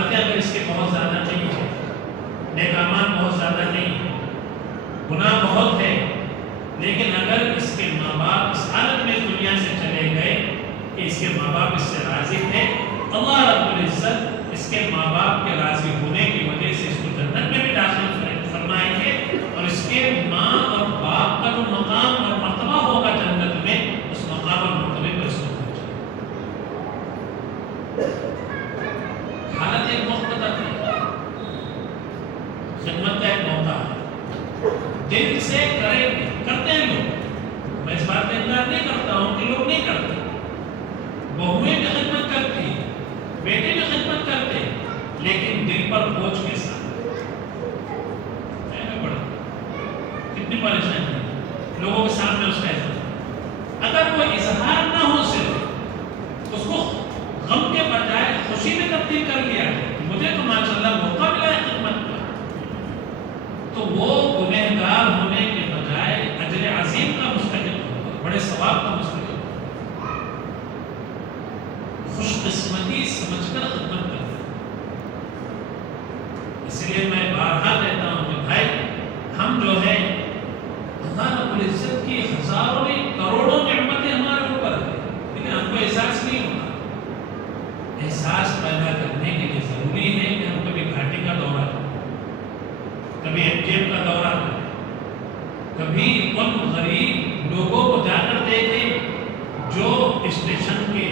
عبادتیں اگر اس کے بہت زیادہ نہیں ہیں، نیک اعمال بہت زیادہ نہیں ہیں، گناہ بہت ہے، لیکن اگر اس کے ماں باپ اس حالت میں دنیا سے چلے گئے کہ اس کے ماں باپ اس سے راضی تھے، اللہ رب العزت اس کے ماں باپ کے راضی ہونے کی وجہ سے اس کو جنت میں بھی داخل فرمائیں گے، اور اس کے ماں اور باپ کا جو مقام اور مرتبہ ہوگا جنت میں، اس مقام اور مرتبے پر اس کو پہنچے۔ حالت ایک مختلف ہے، خدمت کا ایک موقع ہے، دل سے کرتے ہیں لوگ، میں اس بات کا انکار نہیں کرتا ہوں کہ لوگ نہیں کرتے، بہویں بھی خدمت کرتی ہیں، بیٹے بھی خدمت کرتے ہیں، لیکن دل پر بوجھ کے ساتھ کتنی پریشانی ہے لوگوں کے سامنے اس کا اظہار، اگر وہ اظہار نہ ہو صرف اس کو غم کے بجائے خوشی میں تبدیل کر لیا ہے، مجھے تو ماشاءاللہ موقع ملا ہے خدمت کا، تو وہ گنہگار ہونے کے بجائے اجر عظیم کا مستحق ہوگا، بڑے ثواب کا مستحق ہوگا۔ خوش قسمتی سمجھ کر خدمت کرنا، اس لیے میں بارہا کہتا ہوں کہ بھائی ہم جو ہے اللہ رب العزت کی ہزاروں کروڑوں نعمتیں ہمارے اوپر ہیں، لیکن ہم کو احساس نہیں ہوتا۔ احساس پیدا کرنے کے لیے ضروری ہے کہ ہم کبھی گھاٹی کا دورہ کریں، کبھی MGM کا دورہ کریں، کبھی ان غریب لوگوں کو جا کر دیکھیں جو اسٹیشن کے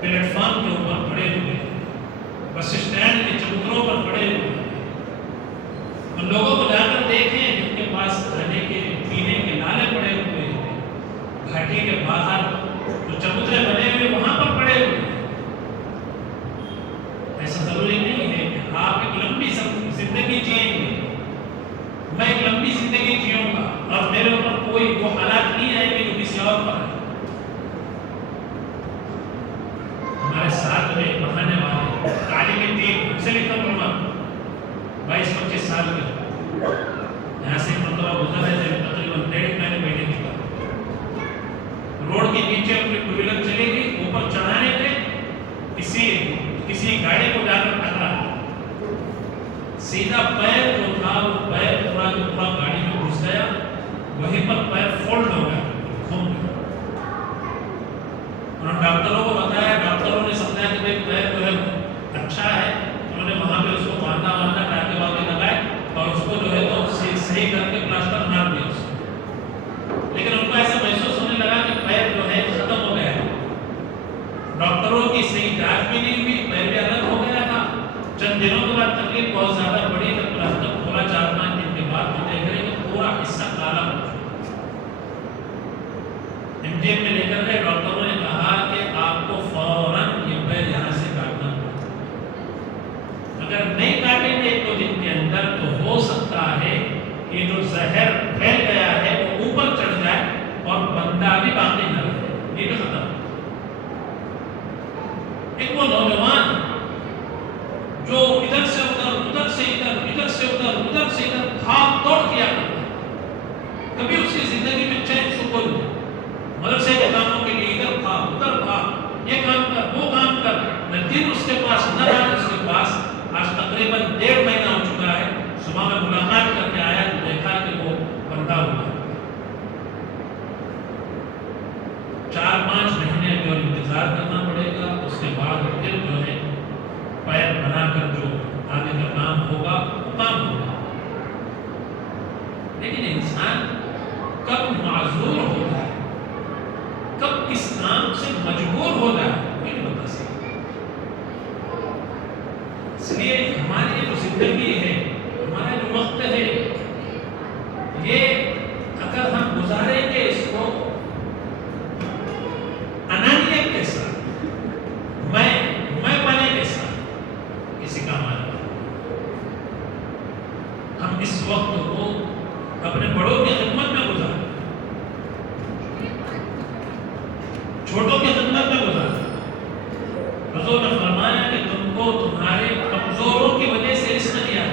پلیٹ فارم کے اوپر پڑے ہوئے ہیں، بس اسٹینڈ کے چبوتروں پر پڑے ہوئے ہیں، ان لوگوں کو جا کر دیکھیں جن کے پاس کھانے کے پینے کے نالے پڑے ہوئے ہیں، گھاٹی کے باہر جو چبوترے بنے ہوئے وہاں پر پڑے ہوئے ہیں۔ ایسا ضروری نہیں ہے کہ آپ ایک لمبی زندگی جئیں گے، میں ایک لمبی زندگی جیوں گا اور میرے اوپر کوئی وہ حالات نہیں آئے گی جو کسی اور پر ہے۔ ہمارے ساتھ میں پڑھانے والے تعلیم دین سے لکھا عمر 22-25 سال کے یہاں سے مرتبہ گزر رہے تھے، تقریباً 1.5 مہینے پہلے کی بات، روڈ کے نیچے اپنی ٹو ویلر چلے گئی، اوپر چڑھانے پہ کسی گاڑی کو جا کر ٹکرا، سیدھا پیر جو تھا وہ پیر پورا گاڑی میں گھس گیا، وہیں پر پیر فولڈ ہو گیا، گھوم گیا۔ انہوں نے ڈاکٹروں کو بتایا، ڈاکٹروں نے سمجھا کہ بھائی پیر جو ہے اچھا ہے، انہوں نے وہاں پہ اس کو باندھا ٹانکے واقع لگائے اور اس کو جو ہے تو صحیح کر کے پلاسٹر مار دیا اس کو، لیکن ان کو ایسا محسوس ہونے لگا کہ پیر جو ہے ختم ہو گیا ہے، ڈاکٹروں کی صحیح جانچ بھی نہیں ہوئی، پیر بھی الگ ہو گیا تھا۔ چند دنوں کے بعد تکلیف بہت زیادہ بڑی، جب پلاسٹر کھولا 4-5 دن کے بعد تو دیکھ رہے کہ پورا حصہ کالا ہو چکا۔ MGM میں لے کر گئے، ڈاکٹروں نے کہا کہ آپ کو فوراً یہ پیر یہاں سے کاٹنا پڑے، اگر نہیں کاٹیں گے 1-2 دن کے اندر تو ہو سکتا ہے کہ جو زہر پھیل گیا ہے وہ اوپر چڑھ جائے اور بندہ بھی باقی نہ رہے، یہ بھی ختم۔ ایک وہ نوجوان جو ادھر سے ادھر، ادھر سے ادھر، ادھر سے ادھر، ادھر سے ادھر بھاگ توڑ کیا کرتا، کبھی اس کی زندگی میں چین سکون نہیں، مدرسے کے کاموں کے لیے ادھر بھاگ ادھر بھاگ، یہ کام کر وہ کام کر، نہ دن اس کے پاس نہ رات اس کے پاس۔ آج تقریباً 1.5 مہینہ ہو چکا ہے، صبح میں ملاقات کر کے آیا تو دیکھا کہ وہ بندہ ہوا، 4-5 مہینے جو انتظار کرنا پڑے گا، اس کے بعد پھر جو ہے پیر بنا کر جو آگے کا کام ہوگا وہ کام ہوگا۔ لیکن انسان کب معذور ہو جائے، کب کس کام سے مجبور ہو جائے کوئی نہیں بتا سکتا۔ اس لیے ہماری جو زندگی ہے، ہمارا جو وقت ہے، یہ اگر ہم گزاریں گے اس کو انانیت کے ساتھ، میں پانے کے ساتھ، کسی کا مان ہم اس وقت کو اپنے بڑوں کی خدمت میں گزاریں، چھوٹوں کی خدمت میں گزاریں۔ حضور نے فرمایا کہ تم کو تمہارے کمزوروں کی وجہ سے رزق دیا،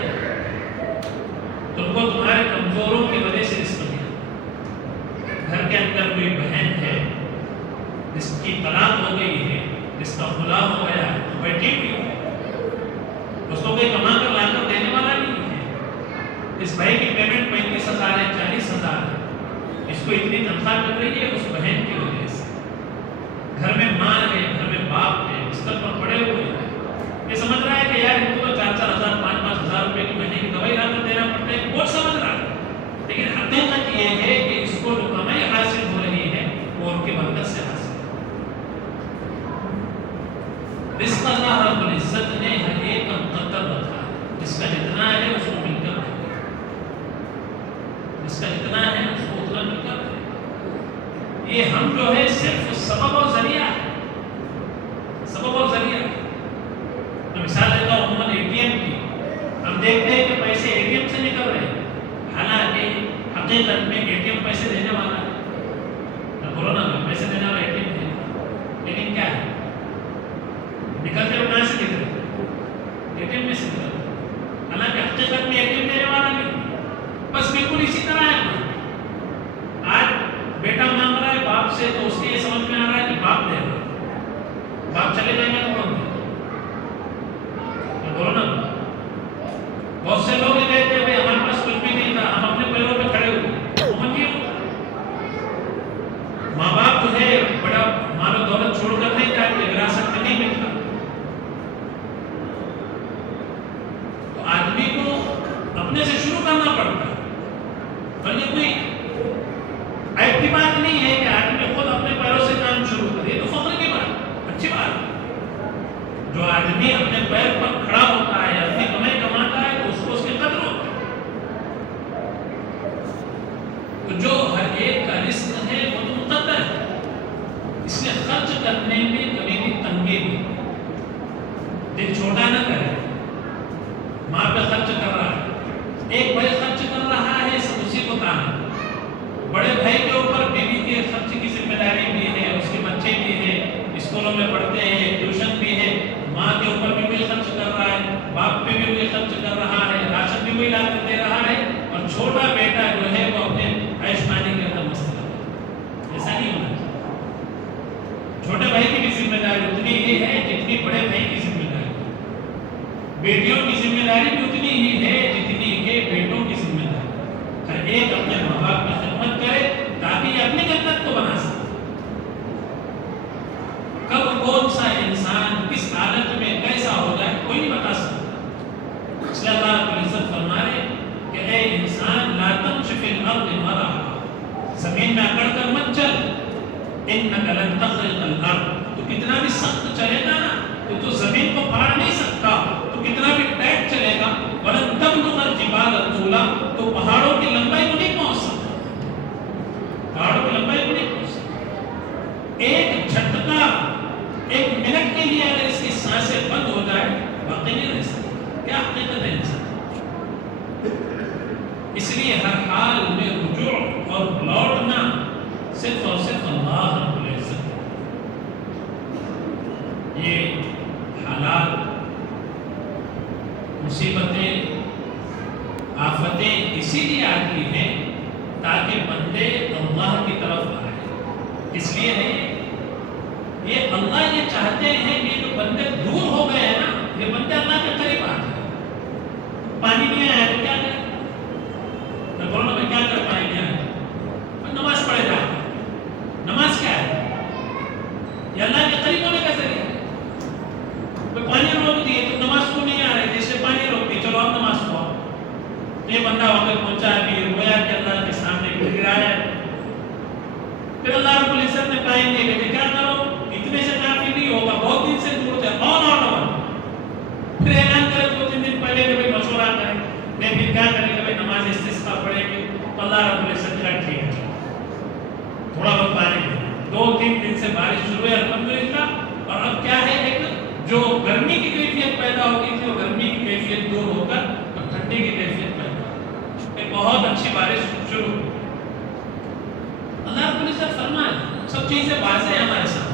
تم کو تمہارے کمزوروں کی وجہ سے رزق دیا۔ گھر کے اندر کوئی بہن ہے جس کی طلاق ہو گئی ہے، جس کا خلا ہو گیا ہے، تو بیٹھی ہوئی ہے، اس کو کوئی کما کر لا کر دینے والا نہیں ہے. اس بھائی کی پیمنٹ 35,000 ہے 40,000 ہے, اس کو اتنی تنخواہ مل رہی ہے اس بہن کی وجہ سے. گھر میں ماں ہے, گھر میں باپ ہے, بستر پر پڑے ہوئے ہیں, یہ سمجھ رہا ہے کہ یار ان کو 4,000 5,000 روپے کی مہینے کی دوائی لا کر دینا پڑتا ہے, کون سمجھ رہا ہے. لیکن حقیقت یہ ہے کہ اس کو جو کمائی حاصل ہو رہی ہے وہ ان کی برکت سے حاصل ہے. رزق اللہ رب العزت نے ہر ایک کا مقدر رکھا ہے. جس کا جتنا ہے اس کو مل کر رکھے, جس کا جتنا ہے اس کو اتنا مل کر رکھے. یہ ہم جو ہے صرف سبب اور ذریعہ ہے, سبب اور ذریعہ. میں مثال دیتا ہوں عموماً ATM کی. ہم دیکھتے ہیں کہ پیسے ATM سے نکل رہے ہیں, حالانکہ حقیقت میں ATM پیسے دینے والا ہے. کورونا میں پیسے دینے والا ATM ہے, لیکن کیا ہے نکلتے ہوئے کہاں سے نکل رہے ATM میں سے نکل رہے, حالانکہ حقیقت میں ATM دینے والا نہیں. بس بالکل اسی طرح ہے. آج بیٹا مانگ رہا ہے باپ سے تو اس کے یہ سمجھ میں آ رہا ہے کہ باپ دے رہا ہے, باپ چلے جائیں گے تو کون دے. بولو نا, بہت سے لوگ یہ کہتے ہیں بھائی ہمارے پاس کچھ بھی نہیں تھا, ہم اپنے پیروں پہ کھڑے ہوئے. ماں باپ جو ہے بڑا مال و دولت چھوڑ کر نہیں جاتے, وراثت میں نہیں ملتا. تو آدمی کو اپنے سے شروع کرنا پڑتا ہے. اور یہ کوئی عیب کی بات نہیں ہے کہ آدمی خود اپنے پیروں سے کام شروع کرے, یہ تو فخر کی بات, اچھی بات ہے. جو آدمی اپنے پیر پر کھڑا ہوتا ہے, اپنی کمائی کماتا ہے, تو اس کو اس کی قدر ہوتی ہے. تو جو ہر ایک کا رزق ہے وہ تو مقدر ہے, اس لیے خرچ کرنے میں کبھی بھی تنگی نہیں, دل چھوٹا نہ کرے. ماں پہ خرچ کر رہا ہے, ایک بھائی خرچ کر رہا ہے, سب اسی کو کام ہے. بڑے بھائی کے اوپر بیوی کے خرچ کی ذمہ داری بھی ہے, اس کے بچے بھی ہے, اسکولوں میں پڑھتے ہیں, ٹیوشن بھی ہے. ماں کے اوپر بھی وہی خرچ کر رہا ہے, باپ پہ بھی وہی خرچ کر رہا ہے, راشن بھی وہی لا کر دے رہا ہے, اور چھوٹا بیٹا جو ہے وہ اپنے عیش پانی کے اندر مست رہتا ہے. ایسا نہیں ہونا چاہیے. چھوٹے بھائی کی بھی ذمہ داری اتنی ہی ہے جتنی بڑے بھائی کی ذمہ داری. بیٹیوں کی ذمہ داری بھی اتنی ہی ہے جتنی کہ بیٹوں کی ذمہ داری. ہر ایک اپنے ماں باپ کی خدمت کرے تاکہ یہ اپنی جنت کو بنا سکے. کب کون سا انسان کس حالت میں کیسا ہو جائے کوئی نہیں بتا سکتا. اس لیے اللہ رب العزت فرما رہے کہ اے انسان لا تمش فی الارض مرحا, زمین میں اکڑ کر مت چل. انک لن تخرق الارض, تو کتنا بھی سخت چلے گا نا تو زمین کو پاڑ نہیں سکتا. تو کتنا بھی ٹائٹ چلے گا, ولن تبلغ الجبال طولا, تو پہاڑوں کی لمبائی کو نہیں پہنچ سکتا. پہاڑوں کی لمبائی کو نہیں پہنچ سکتا. ایک جھٹکا ایک منٹ کے لیے اگر اس کی سانسیں بند ہو جائے باقی نہیں رہ سکتی. کیا حقیقت ہے انسان. اس لیے ہر حال میں رجوع اور لوٹنا صرف اور صرف اللہ رب العزت. یہ حالات, مصیبتیں, آفتیں اسی لیے آتی ہیں تاکہ بندے اللہ کی طرف آئے. اس لیے ہے یہ اللہ یہ چاہتے ہیں کہ جو بندے دور ہو گئے ہیں نا, یہ بندے اللہ کے قریب آ جائیں. پانی نہیں آیا تو کیا کریں, میں بولوں میں کیا کر پائیں گے, نماز پڑھے جا. نماز کیا ہے, یہ اللہ کے قریب ہونے کا ذریعہ. پانی روک دیے تو نماز کو نہیں آ رہے, جیسے پانی روک دی چلو آپ نماز پڑھو. یہ بندہ وقت پہنچا بھی رویا کہ اللہ کے سامنے گرایا. پھر اللہ رب العزت نے کہیں گے کہ کیا کرو, اتنے سے کافی نہیں ہوگا, بہت دن سے دور تھے, اور پھر اعلان کرے 2-3 دن پہلے کہ بھائی مشورہ کریں, میں پھر کیا کریں کہ بھائی نماز استسقا پڑھیں گے. تو اللہ رب العزت کا ٹھیک ہے تھوڑا بہت پانی دے. 2-3 دن سے بارش شروع ہے الحمدللہ, اور اب کیا ہے ایک جو گرمی کی کیفیت پیدا ہوگی تھی وہ گرمی کی کیفیت دور ہو کر اب ٹھنڈی کی کیفیت پیدا ہوگی. ایک بہت اچھی بارش شروع. اللہ رب العزت فرمائے سب چیزیں واضح ہیں ہمارے سامنے.